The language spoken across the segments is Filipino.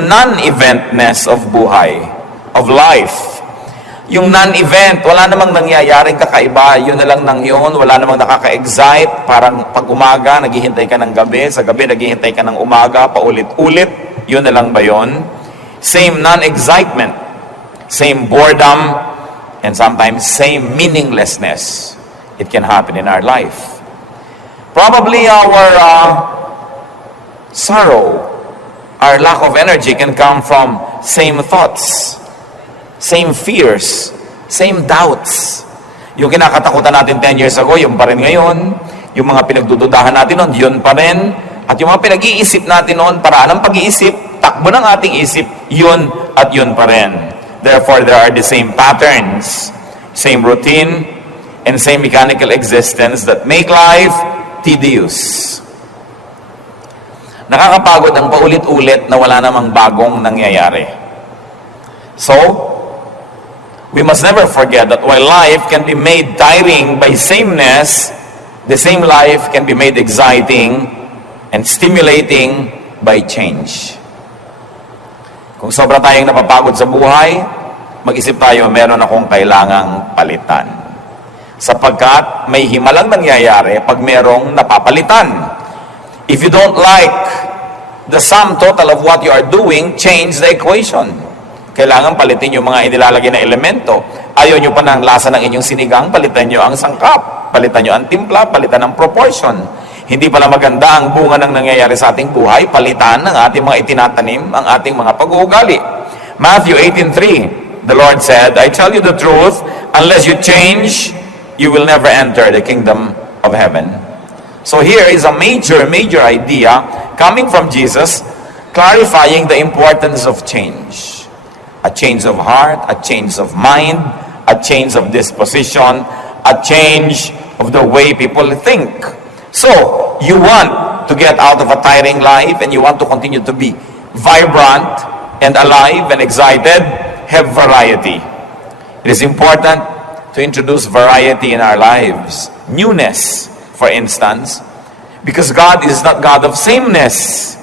yung non-eventness of buhay, of life. Yung non-event, wala namang nangyayaring kakaiba, yun na lang nang yun, wala namang nakaka-excite, parang pag umaga, naghihintay ka ng gabi, sa gabi, naghihintay ka ng umaga, paulit-ulit, yun na lang ba yun? Same non-excitement, same boredom, and sometimes same meaninglessness. It can happen in our life. Probably our sorrow, our lack of energy can come from same thoughts, same fears, same doubts. Yung kinakatakutan natin 10 years ago, yung pa rin ngayon. Yung mga pinagdududahan natin noon, yun pa rin. At yung mga pinag-iisip natin noon, paraan ng pag-iisip, takbo ng ating isip, yun at yun pa rin. Therefore, there are the same patterns, same routine, and same mechanical existence that make life tedious. Nakakapagod ang paulit-ulit na wala namang bagong nangyayari. So, we must never forget that while life can be made tiring by sameness, the same life can be made exciting and stimulating by change. Kung sobra tayong napapagod sa buhay, mag-isip tayo, meron akong kailangang palitan. Sapagkat may himalang nangyayari pag merong napapalitan. If you don't like the sum total of what you are doing, change the equation. Kailangan palitin yung mga inilalagay na elemento. Ayaw nyo pa ng lasa ng inyong sinigang, palitan nyo ang sangkap, palitan nyo ang timpla, palitan ang proportion. Hindi pala maganda ang bunga ng nangyayari sa ating buhay, palitan ng ating mga itinatanim, ang ating mga pag-uugali. Matthew 18:3, the Lord said, I tell you the truth, unless you change, you will never enter the kingdom of heaven. So here is a major idea coming from Jesus, clarifying the importance of change. A change of heart, a change of mind, a change of disposition, a change of the way people think. So, you want to get out of a tiring life and you want to continue to be vibrant and alive and excited, have variety. It is important to introduce variety in our lives. Newness, for instance, because God is not God of sameness.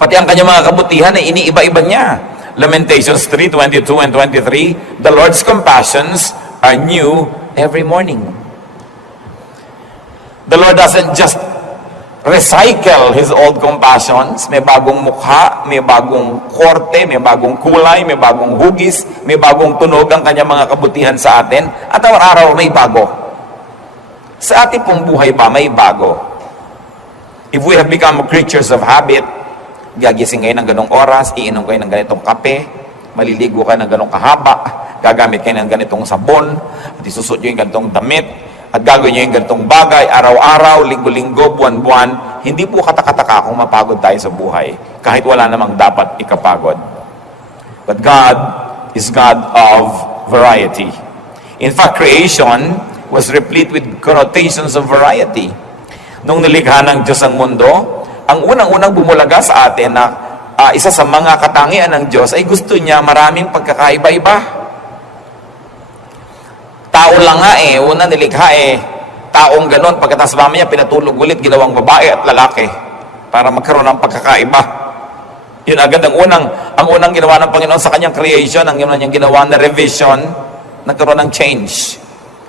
Pati ang kanyang mga kabutihan ay iniiba-iba niya. Lamentations 3:22 and 23, the Lord's compassions are new every morning. The Lord doesn't just recycle His old compassions. May bagong mukha, may bagong korte, may bagong kulay, may bagong hugis, may bagong tunog ang kanyang mga kabutihan sa atin. At araw-araw may bago. Sa ating pong buhay ba, may bago. If we have become creatures of habit, gagising kayo ng ganong oras, iinom kayo ng ganitong kape, maliligo kayo ng ganong kahaba, gagamit kayo ng ganitong sabon, at isusot nyo yung ganitong damit, at gagawin nyo yung ganitong bagay, araw-araw, linggo-linggo, buwan-buwan, hindi po katakataka kung mapagod tayo sa buhay, kahit wala namang dapat ikapagod. But God is God of variety. In fact, creation was replete with connotations of variety. Nung nilikha ng Diyos ang mundo, ang unang-unang bumulaga sa atin na isa sa mga katangian ng Diyos ay gusto niya maraming pagkakaiba-iba. Tao lang nga una nilikha taong ganon, pagkatapos mamaya pinatulog ulit, ginawang babae at lalaki para magkaroon ng pagkakaiba. Yun agad ang unang ginawa ng Panginoon sa kanyang creation, ang niyang ginawa na revision, nagkaroon ng change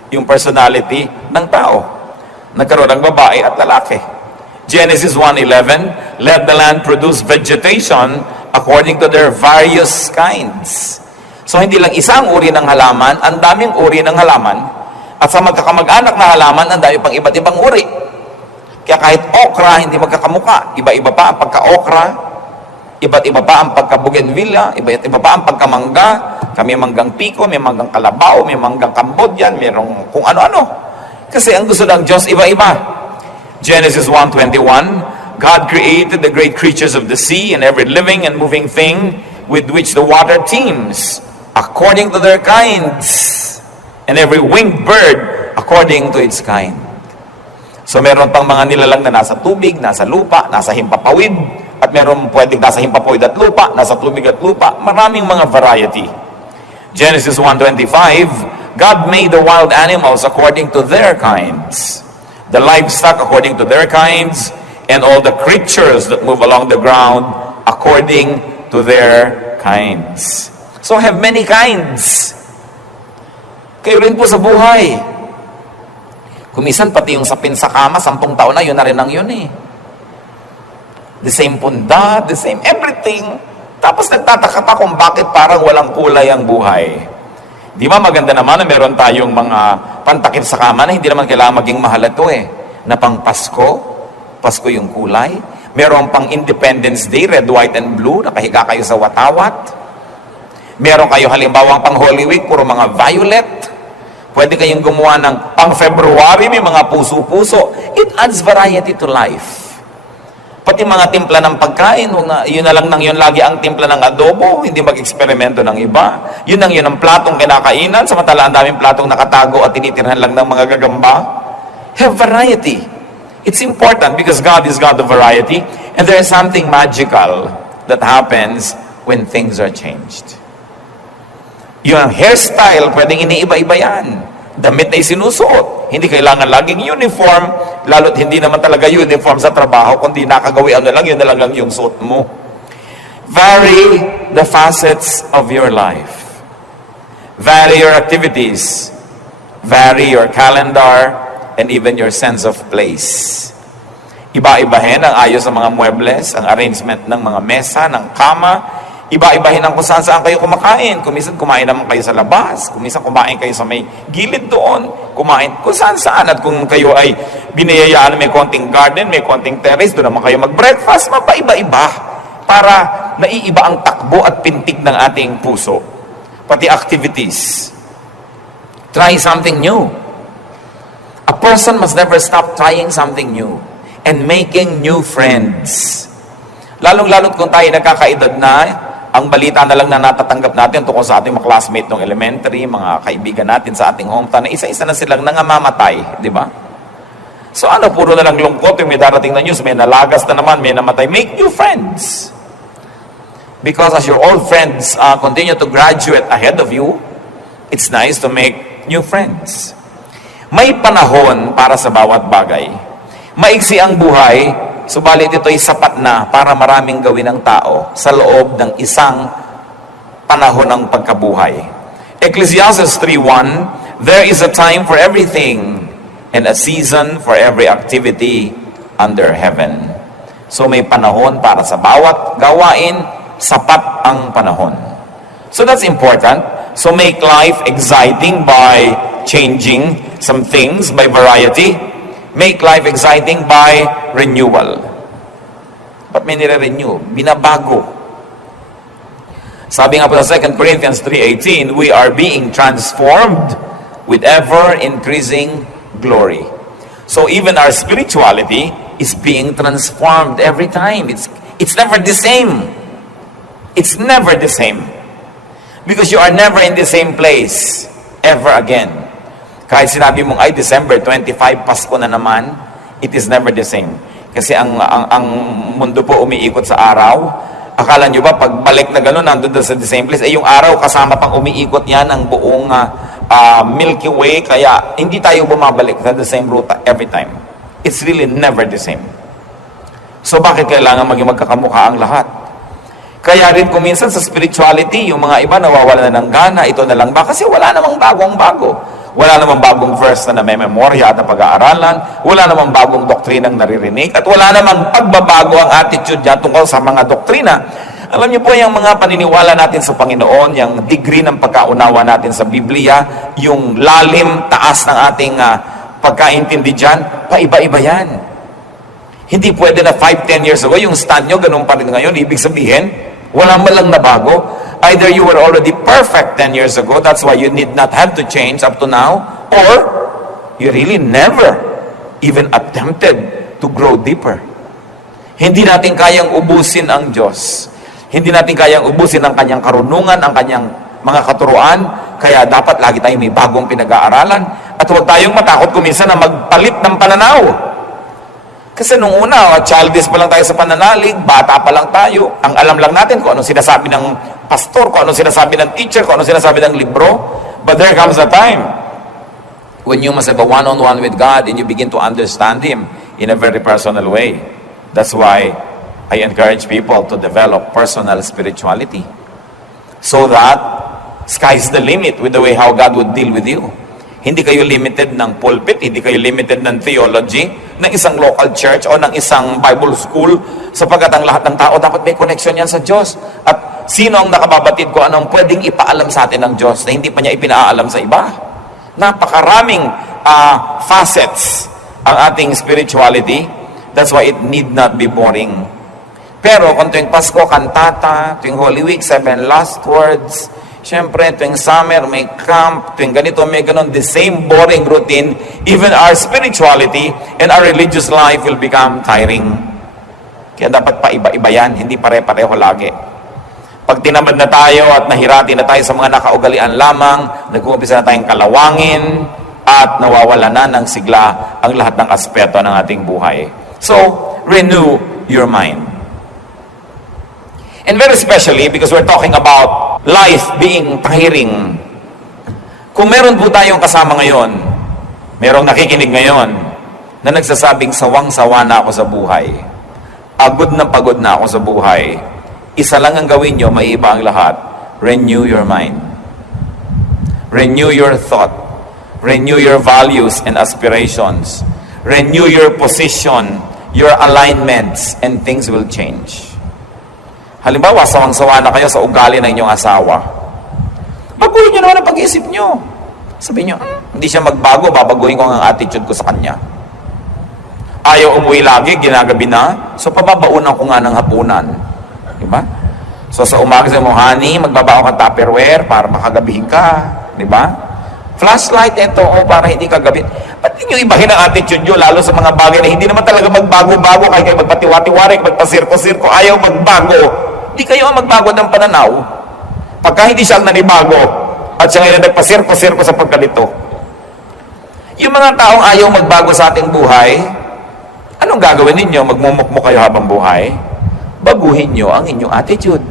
yung personality ng tao. Nagkaroon ng babae at lalaki. Genesis 1:11, let the land produce vegetation according to their various kinds. So hindi lang isang uri ng halaman, ang daming uri ng halaman. At sa magkakamag-anak na halaman, ang dami pang iba't ibang uri. Kaya kahit okra, hindi magkakamuka. Iba-iba pa ang pagka-okra, iba't iba pa ang pagka-bougainvillea, iba't iba pa ang pagkamangga. May manggang piko, may manggang kalabaw, may manggang Cambodian, mayroong kung ano-ano. Kasi ang gusto ng Diyos, iba-iba. Genesis 1:21, God created the great creatures of the sea and every living and moving thing with which the water teems, according to their kinds, and every winged bird according to its kind. So meron pang mga nilalang na nasa tubig, nasa lupa, nasa himpapawid, at meron pwedeng nasa himpapawid at lupa, nasa tubig at lupa. Maraming mga variety. Genesis 1:25, God made the wild animals according to their kinds, the livestock according to their kinds, and all the creatures that move along the ground according to their kinds. So have many kinds. Kayo rin po sa buhay. Kumisan pati yung sapin sa kama, 10 taon na, yun na rin ang yun eh. The same punda, the same everything. Tapos nagtataka pa kung bakit parang walang kulay ang buhay. Di ba maganda naman na meron tayong mga pantakip sa kama na hindi naman kailangan maging mahal ito eh. Na pang Pasko, Pasko yung kulay. Meron pang Independence Day, red, white, and blue, nakahiga kayo sa watawat. Meron kayo halimbawa pang Holy Week, puro mga violet. Pwede kayong gumawa ng pang February, may mga puso-puso. It adds variety to life. Pati mga timpla ng pagkain, yun na lang nang yun lagi ang timpla ng adobo, hindi mag-eksperimento ng iba. Yun ang platong kinakainan, samantala ang daming platong nakatago at tinitirhan lang ng mga gagamba. Have variety. It's important because God is God of variety, and there is something magical that happens when things are changed. Yung hairstyle, pwedeng iniiba-iba yan. Damit na isinusuot. Hindi kailangan laging uniform, lalo't hindi naman talaga uniform sa trabaho, kundi nakagawian na lang, yun na lang yung suot mo. Vary the facets of your life. Vary your activities. Vary your calendar, and even your sense of place. Iba-ibahin ang ayos ng mga muebles, ang arrangement ng mga mesa, ng kama. Iba-ibahin ang kung saan kayo kumakain. Kuminsan kumain naman kayo sa labas. Kuminsan kumain kayo sa may gilid doon. Kumain kung saan. At kung kayo ay biniyayaan may konting garden, may konting terrace, doon naman kayo mag-breakfast. Mapaiba-iba. Para naiiba ang takbo at pintig ng ating puso. Pati activities. Try something new. A person must never stop trying something new and making new friends. Lalong-lalot kung tayo nagkakaedad na, ang balita na lang na natatanggap natin tungkol sa ating mga classmate ng elementary, mga kaibigan natin sa ating hometown, na isa-isa na silang nangamamatay, di ba? So ano, puro na lang lungkot yung may darating na news, may nalagas na naman, may namatay. Make new friends. Because as your old friends continue to graduate ahead of you, it's nice to make new friends. May panahon para sa bawat bagay. Maiksi ang buhay, subalit ito'y sapat na para maraming gawin ng tao sa loob ng isang panahon ng pagkabuhay. Ecclesiastes 3:1, there is a time for everything and a season for every activity under heaven. So may panahon para sa bawat gawain, sapat ang panahon. So that's important. So make life exciting by changing some things, by variety. Make life exciting by renewal. Ba't may nire-renew? Binabago. Sabi nga po sa 2 Corinthians 3:18, we are being transformed with ever-increasing glory. So even our spirituality is being transformed every time. It's never the same. It's never the same. Because you are never in the same place ever again. Kahit sinabi mong, ay, December 25, Pasko na naman, it is never the same. Kasi ang mundo po umiikot sa araw. Akala nyo ba, pagbalik na gano'n, nandun sa the same place, yung araw kasama pang umiikot yan ang buong Milky Way, kaya hindi tayo bumabalik sa the same route every time. It's really never the same. So bakit kailangan maging magkakamukha ang lahat? Kaya rin kuminsan sa spirituality, yung mga iba nawawala na ng gana, ito na lang ba? Kasi wala namang bagong-bago. Wala namang bagong verse na memorya at pag-aaralan. Wala namang bagong doktrinang naririnig. At wala namang pagbabago ang attitude niya tungkol sa mga doktrina. Alam niyo po, yung mga paniniwala natin sa Panginoon, yung degree ng pagkaunawa natin sa Biblia, yung lalim, taas ng ating pagkaintindi dyan, paiba-iba yan. Hindi pwede na 5-10 years ago, yung stand nyo, ganun pa rin ngayon. Ibig sabihin, wala man lang na bago. Either you were already perfect 10 years ago, that's why you need not have to change up to now, or you really never even attempted to grow deeper. Hindi natin kayang ubusin ang Diyos. Hindi natin kayang ubusin ang kanyang karunungan, ang kanyang mga katuruan, kaya dapat lagi tayong may bagong pinag-aaralan, at huwag tayong matakot kuminsan na magpalit ng pananaw. Kasi nung una, childish pa lang tayo sa pananalig, bata pa lang tayo, ang alam lang natin kung anong sinasabi ng pastor, kung anong sinasabi ng teacher, kung anong sinasabi ng libro. But there comes a time when you must have a one-on-one with God and you begin to understand Him in a very personal way. That's why I encourage people to develop personal spirituality so that sky's the limit with the way how God would deal with you. Hindi kayo limited ng pulpit, hindi kayo limited ng theology, ng isang local church o ng isang Bible school, sapagkat ang lahat ng tao dapat may connection yan sa Diyos. At sino ang nakababatid ko anong pwedeng ipaalam sa atin ng Diyos na hindi pa niya ipinaalam sa iba? Napakaraming facets ang ating spirituality. That's why it need not be boring. Pero kung tuwing Pasko, kantata, tuwing Holy Week, 7 last words, siyempre, tuwing summer, may camp, tuwing ganito, may ganon, the same boring routine, even our spirituality and our religious life will become tiring. Kaya dapat paiba-iba yan, hindi pare-pareho lagi. Pag tinamad na tayo at nahirati na tayo sa mga nakaugalian lamang, nag-uumpisa na tayong kalawangin, at nawawala na ng sigla ang lahat ng aspeto ng ating buhay. So, renew your mind. And very especially, because we're talking about life being tiring. Kung meron po tayong kasama ngayon, merong nakikinig ngayon, na nagsasabing sawang-sawa na ako sa buhay, pagod na ako sa buhay, isa lang ang gawin nyo, may iba ang lahat, renew your mind. Renew your thought. Renew your values and aspirations. Renew your position, your alignments, and things will change. Halimbawa, sawang-sawa na kayo sa ugali ng inyong asawa. Baguhin nyo naman ang pag-iisip nyo. Sabihin nyo, hindi siya magbago, babaguhin ko ang attitude ko sa kanya. Ayaw umuwi lagi, ginagabi na, so pababaunan ko nga ng hapunan. Diba? So sa umaga sa mo, honey, magbabaon ka Tupperware para makagabihin ka. Diba? Flashlight ito, para hindi kagabi. Ba't nyo ibahin ang attitude nyo, lalo sa mga bagay na hindi naman talaga magbago-bago, kaya kayo magpatiwati-warik, magpasirko-sirko, ayaw magbago. Hindi kayo ang magbago ng pananaw. Pagka hindi siya ang nanibago, at siya ngayon nagpasirko-sirko sa pagkalito. Yung mga taong ayaw magbago sa ating buhay, anong gagawin ninyo? Magmumukmo kayo habang buhay? Baguhin nyo ang inyong attitude.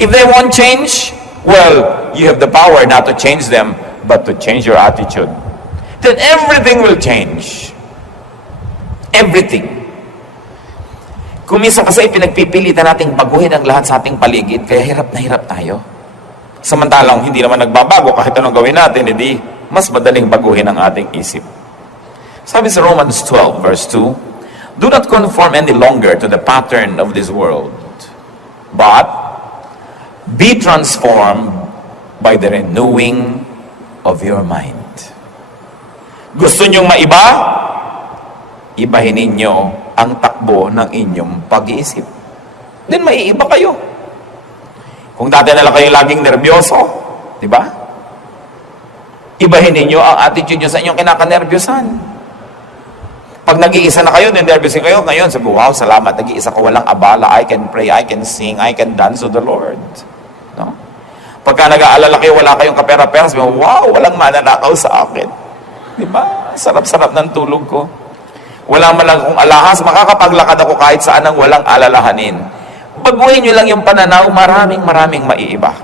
If they won't change, well, you have the power not to change them, but to change your attitude. Then everything will change. Everything. Kung minsan kasi pinagpipilitan nating baguhin ang lahat sa ating paligid, kaya hirap na hirap tayo. Samantalang hindi naman nagbabago kahit anong gawin natin, hindi mas madaling baguhin ang ating isip. Sabi sa Romans 12 verse 2, do not conform any longer to the pattern of this world, but be transformed by the renewing of your mind. Gusto nyong maiba? Ibahin ninyo ang takbo ng inyong pag-iisip. Then maiiba kayo. Kung dati na lang kayo laging nervyoso, di ba? Ibahin ninyo ang attitude nyo sa inyong kinakanervyosan. Pag nag-iisa na kayo, nervyosin kayo, ngayon sabi, wow, salamat, nag-iisa ko, walang abala, I can pray, I can sing, I can dance to the Lord. No? Pagka nag-aalala kayo, wala kayong kapera-pera, sabi mo, wow, walang mananakaw sa akin. Di ba? Sarap-sarap ng tulog ko. Wala man lang akong alahas, makakapaglakad ako kahit saan ang walang alalahanin. Baguhin nyo lang yung pananaw, maraming maiiba.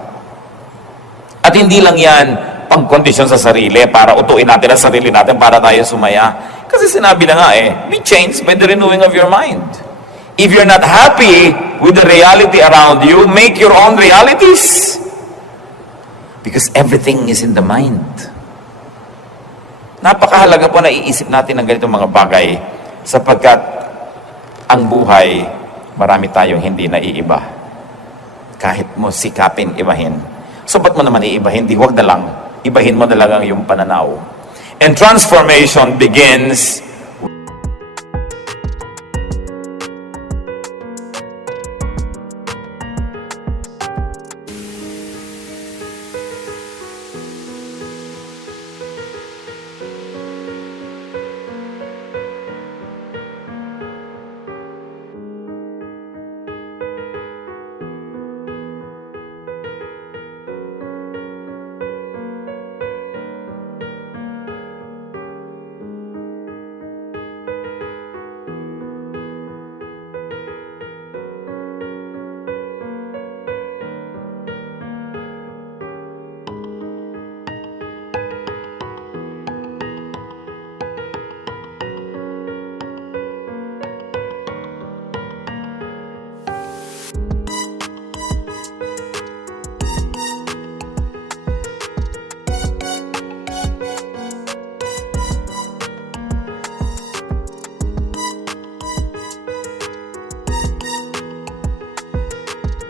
At hindi lang yan pagkondisyon sa sarili para utuin natin ang sarili natin para tayo sumaya. Kasi sinabi na nga be changed by the renewing of your mind. If you're not happy with the reality around you, make your own realities. Because everything is in the mind. Napakahalaga po na iisip natin ng ganitong mga bagay sapagkat ang buhay, marami tayong hindi naiiba. Kahit mo sikapin ibahin. So ba't mo naman iibahin? Di wag na lang. Ibahin mo na lang ang iyong pananaw. And transformation begins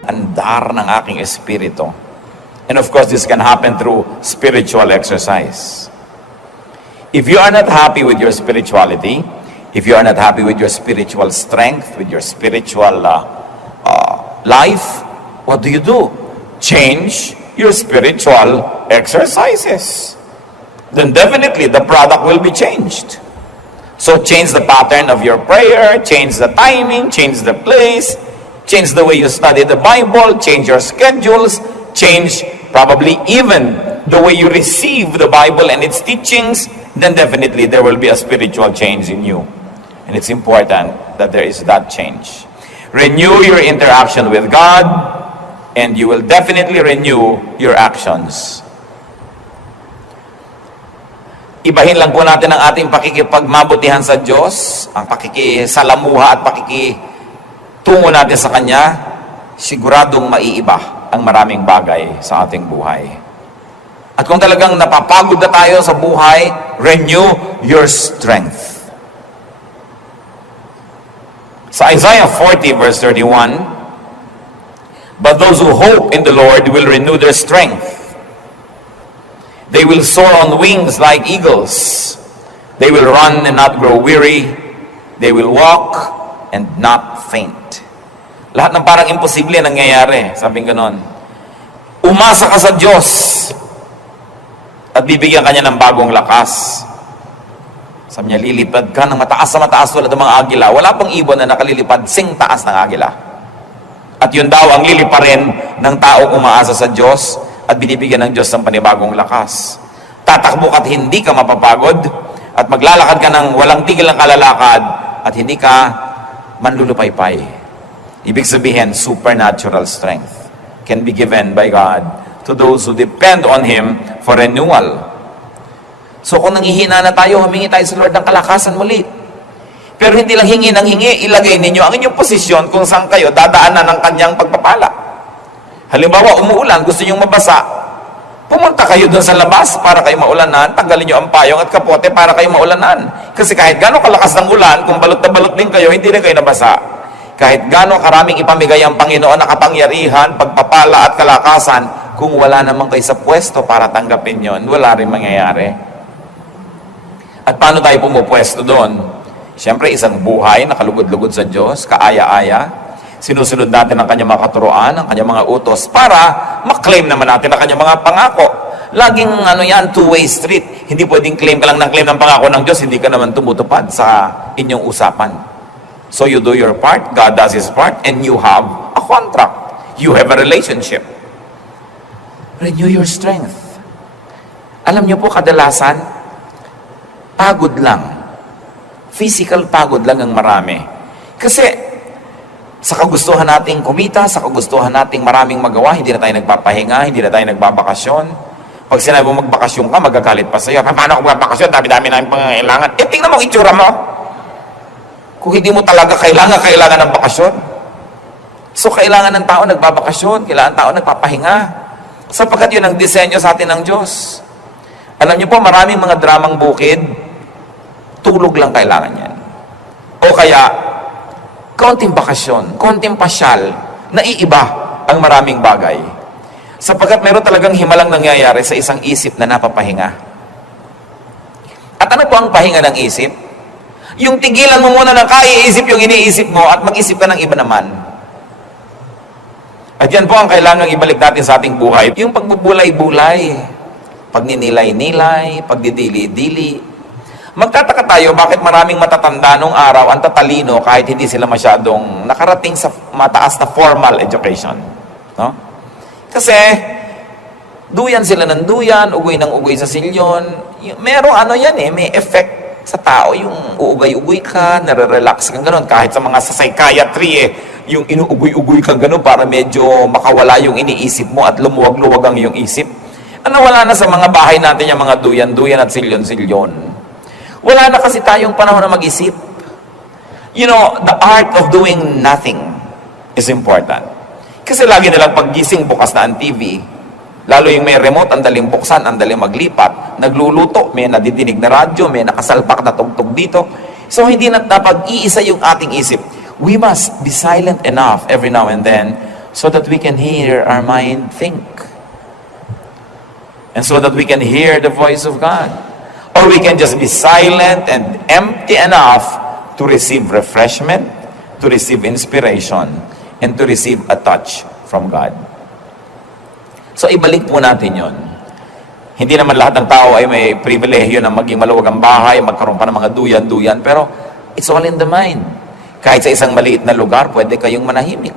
andar ng aking espiritu. And of course, this can happen through spiritual exercise. If you are not happy with your spirituality, if you are not happy with your spiritual strength, with your spiritual life, what do? Change your spiritual exercises. Then definitely the product will be changed. So change the pattern of your prayer, change the timing, change the place, change the way you study the Bible, change your schedules, change probably even the way you receive the Bible and its teachings, then definitely there will be a spiritual change in you. And it's important that there is that change. Renew your interaction with God, and you will definitely renew your actions. Ibahin lang po natin ang ating pakikipagmabutihan sa Diyos, ang pakikisalamuha at pakikitungo natin sa Kanya, siguradong maiiba ang maraming bagay sa ating buhay. At kung talagang napapagod na tayo sa buhay, renew your strength. Sa Isaiah 40 verse 31, but those who hope in the Lord will renew their strength. They will soar on wings like eagles. They will run and not grow weary. They will walk and not faint. Lahat ng parang imposible nangyayari. Sabing ganon. Umasa ka sa Diyos at bibigyan ka niya ng bagong lakas. Sabi niya, lilipad ka ng mataas sa mataas tulad ng mga agila. Wala pang ibon na nakalilipad sing taas ng agila. At yun daw ang liliparin ng taong umaasa sa Diyos at binibigyan ng Diyos ng panibagong lakas. Tatakbo ka at hindi ka mapapagod at maglalakad ka ng walang tigil ng kalalakad at hindi ka manlulupaypay. Ibig sabihin, supernatural strength can be given by God to those who depend on Him for renewal. So kung nanghihina na tayo, humingi tayo sa Lord ng kalakasan muli. Pero hindi lang hingi ng hingi, ilagay ninyo ang inyong posisyon kung saan kayo dadaanan ng kanyang pagpapala. Halimbawa, umuulan, gusto niyong mabasa, pumunta kayo doon sa labas para kayo maulanan, tanggalin niyo ang payong at kapote para kayo maulanan. Kasi kahit gano'ng kalakas ng ulan, kung balot na balot din kayo, hindi rin kayo nabasa. Kahit gano'ng karaming ipamigay ang Panginoon na kapangyarihan, pagpapala at kalakasan, kung wala naman kayo sa pwesto para tanggapin yon, wala rin mangyayari. At paano tayo pumupwesto doon? Siyempre, isang buhay na kalugod-lugod sa Diyos, kaaya-aya. Sinusunod natin ang kanyang mga katuruan, ang kanyang mga utos, para maklaim naman natin ang kanyang mga pangako. Laging two-way street. Hindi pwedeng claim ka lang ng claim ng pangako ng Diyos, hindi ka naman tumutupad sa inyong usapan. So you do your part, God does His part, and you have a contract. You have a relationship. Renew your strength. Alam niyo po, kadalasan, pagod lang. Physical pagod lang ang marami. Kasi, sa kagustuhan nating kumita, sa kagustuhan nating maraming magawa, hindi na tayo nagpapahinga, hindi na tayo nagbabakasyon. Pag sinabi mo magbakasyon ka, magagalit pa sa'yo. Paano ako magbakasyon? Dami-dami namin pangangailangan. Tingnan mo ang itsura mo. Kung hindi mo talaga kailangan ng bakasyon. So, kailangan ng tao nagbabakasyon, kailangan ng tao nagpapahinga. Sapagkat yun ang disenyo sa atin ng Diyos. Alam niyo po, maraming mga dramang bukid, tulog lang kailangan yan. O kaya, konting bakasyon, konting pasyal, naiiba ang maraming bagay. Sapagkat meron talagang himalang nangyayari sa isang isip na napapahinga. At ano po ang pahinga ng isip? Yung tigilan mo muna ng kaiisip yung iniisip mo at mag-isip ka ng iba naman. At yan po ang kailangang ibalik natin sa ating buhay. Yung pagbubulay-bulay, pagninilay-nilay, pagdidili-dili. Magtataka tayo bakit maraming matatanda nung araw ang tatalino kahit hindi sila masyadong nakarating sa mataas na formal education. No? Kasi, duyan sila ng duyan, ugoy ng ugoy sa silyon. Merong may effect sa tao. Yung uugay-ugoy ka, nare-relax kang gano'n. Kahit sa mga sa psychiatry, yung inuugoy-ugoy kang gano'n para medyo makawala yung iniisip mo at lumuwag-luwag ang iyong isip. Wala na sa mga bahay natin yung mga duyan-duyan at silyon-silyon. Wala na kasi tayong panahon na mag-isip. You know, the art of doing nothing is important. Kasi lagi nilang paggising bukas na ang TV, lalo yung may remote, ang daling buksan, ang daling maglipat, nagluluto, may nadidinig na radyo, may nakasalpak na tugtog dito. So hindi na napag-iisa yung ating isip. We must be silent enough every now and then so that we can hear our mind think. And so that we can hear the voice of God. Or we can just be silent and empty enough to receive refreshment, to receive inspiration, and to receive a touch from God. So ibalik po natin yon. Hindi naman lahat ng tao ay may pribilehyo na maging maluwag ang bahay, magkaroon pa ng mga duyan-duyan, pero it's all in the mind. Kahit sa isang maliit na lugar, pwede kayong manahimik.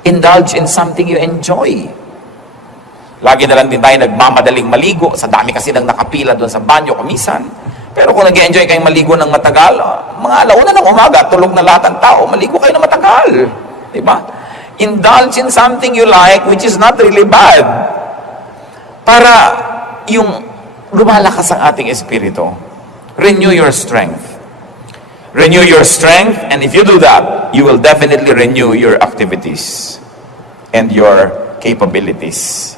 Indulge in something you enjoy. Lagi na lang din tayo nagmamadaling maligo. Sa dami kasi nang nakapila doon sa banyo kumisan. Pero kung nag-enjoy kayong maligo ng matagal, mga alauna ng umaga, tulog na lahat ng tao, maligo kayo ng matagal. Diba? Indulge in something you like, which is not really bad. Para yung lumalakas ang ating espiritu. Renew your strength. Renew your strength, and if you do that, you will definitely renew your activities and your capabilities.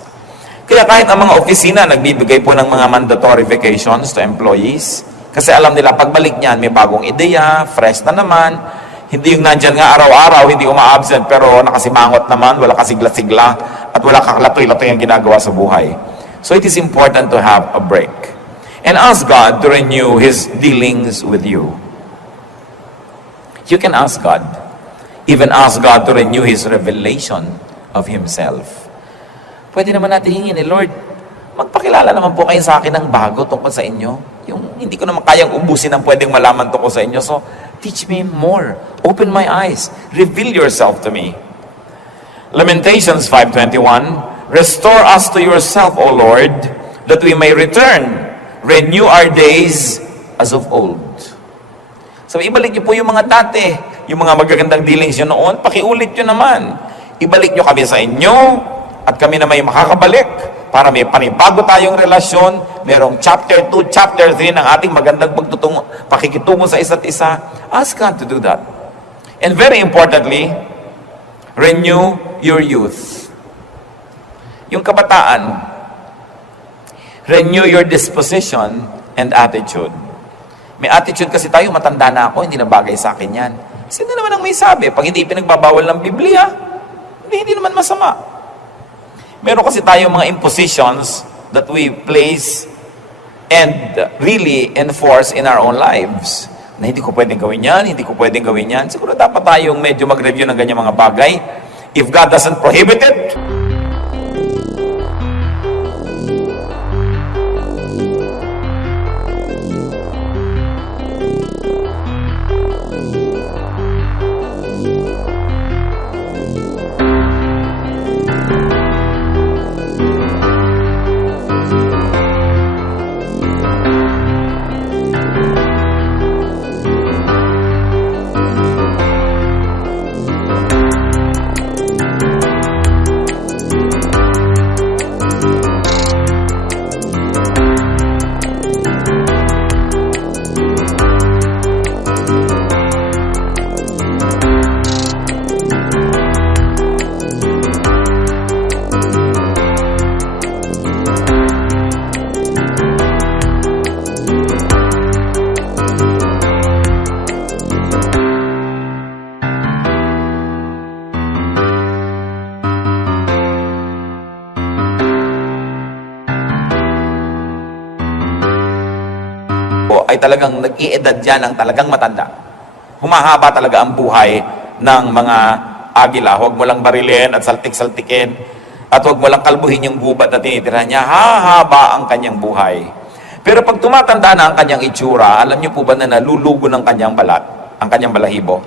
Kaya kahit ang mga opisina nagbibigay po ng mga mandatory vacations to employees, kasi alam nila pagbalik niyan may bagong ideya, fresh na naman, hindi yung nandyan nga araw-araw, hindi uma-absent pero nakasimangot naman, wala kasigla-sigla at wala kakalatoy-latoy ang ginagawa sa buhay. So it is important to have a break and ask God to renew His dealings with you. You can ask God, even ask God to renew His revelation of Himself. Pwede naman natin hingin, Lord, magpakilala naman po kayo sa akin ng bago tungkol sa inyo. Yung hindi ko naman kayang ubusin ang pwedeng malaman tungkol sa inyo. So, teach me more. Open my eyes. Reveal yourself to me. Lamentations 5:21, restore us to yourself, O Lord, that we may return. Renew our days as of old. So, ibalik niyo po yung mga dati, yung mga magagandang dealings nyo noon, pakiulit nyo naman. Ibalik nyo kami sa inyo, at kami na may makakabalik para may panibago tayong relasyon, merong chapter 2, chapter 3 ng ating magandang pakikitungo sa isa't isa. Ask God to do that. And very importantly, renew your youth. Yung kabataan, renew your disposition and attitude. May attitude kasi tayo, matanda na ako, hindi na bagay sa akin yan. Sino naman ang may sabi? Pag hindi pinagbabawal ng Biblia, hindi naman masama. Meron kasi tayong mga impositions that we place and really enforce in our own lives. Na hindi ko pwedeng gawin yan, hindi ko pwedeng gawin yan. Siguro dapat tayong medyo mag-review ng ganyang mga bagay. If God doesn't prohibit it, ay talagang nag-iedad yan ang talagang matanda. Humahaba talaga ang buhay ng mga agila. Huwag mo lang barilin at saltik-saltikin. At huwag mo lang kalbuhin yung gubat na tinitira niya. Hahaba ang kanyang buhay. Pero pag tumatanda na ang kanyang itsura, alam niyo po ba na nalulugo ng kanyang balat, ang kanyang balahibo?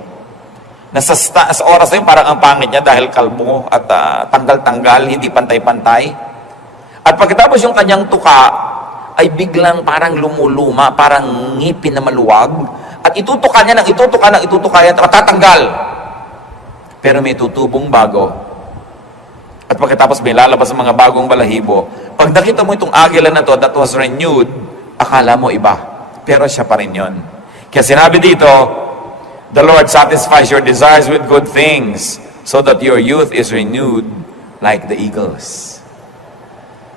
Sa oras na yun, parang ang pangit niya dahil kalbo at tanggal-tanggal, hindi pantay-pantay. At pagkatapos yung kanyang tuka, ay biglang parang lumuluma, parang ngipin na maluwag, at itutuka niya ng itutuka yan, matatanggal. Pero may tutubong bago. At pagkatapos may lalabas ang mga bagong balahibo. Pag nakita mo itong agila na to that was renewed, akala mo iba. Pero siya pa rin yun. Kaya sinabi dito, the Lord satisfies your desires with good things, so that your youth is renewed like the eagles.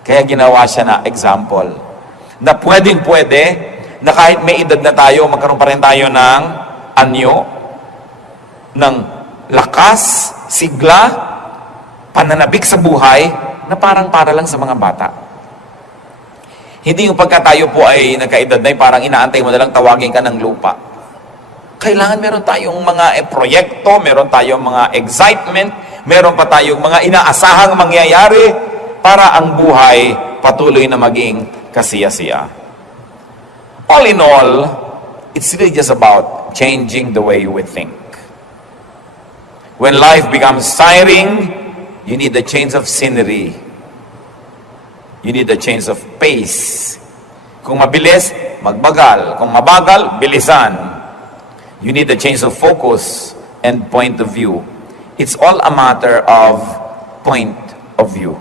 Kaya ginawa siya na example. Na pwedeng-pwede, na kahit may edad na tayo, magkaroon pa rin tayo ng anyo, ng lakas, sigla, pananabik sa buhay na parang para lang sa mga bata. Hindi yung pagka tayo po ay nagkaedad na parang inaantay mo na lang tawagin ka ng lupa. Kailangan meron tayong mga proyekto, meron tayong mga excitement, meron pa tayong mga inaasahang mangyayari para ang buhay patuloy na maging kasiyasiya. All in all, it's really just about changing the way we think. When life becomes tiring, you need a change of scenery. You need a change of pace. Kung mabilis, magbagal. Kung mabagal, bilisan. You need a change of focus and point of view. It's all a matter of point of view.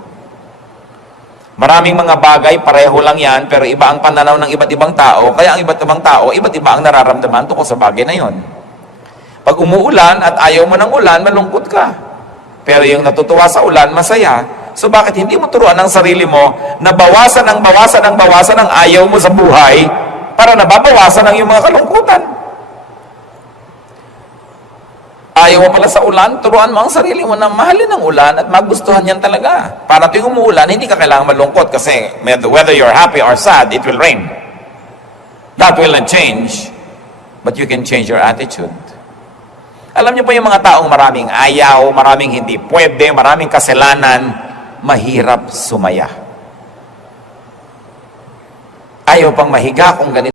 Maraming mga bagay, pareho lang yan, pero iba ang pananaw ng iba't ibang tao, kaya ang iba't ibang tao, iba't iba ang nararamdaman tungkol sa bagay na yon. Pag umuulan at ayaw mo ng ulan, malungkot ka. Pero yung natutuwa sa ulan, masaya. So bakit hindi mo turuan ang sarili mo na bawasan ang ayaw mo sa buhay para nababawasan ang iyong mga kalungkutan? Ayaw mo pala sa ulan, turuan mo ang sarili mo na mahalin ang ulan at magustuhan yan talaga. Para tuwing umuulan, hindi ka kailangang malungkot kasi whether you're happy or sad, it will rain. That will not change, but you can change your attitude. Alam niyo po yung mga taong maraming ayaw, maraming hindi pwede, maraming kasalanan, mahirap sumaya. Ayaw pang mahiga kung ganito.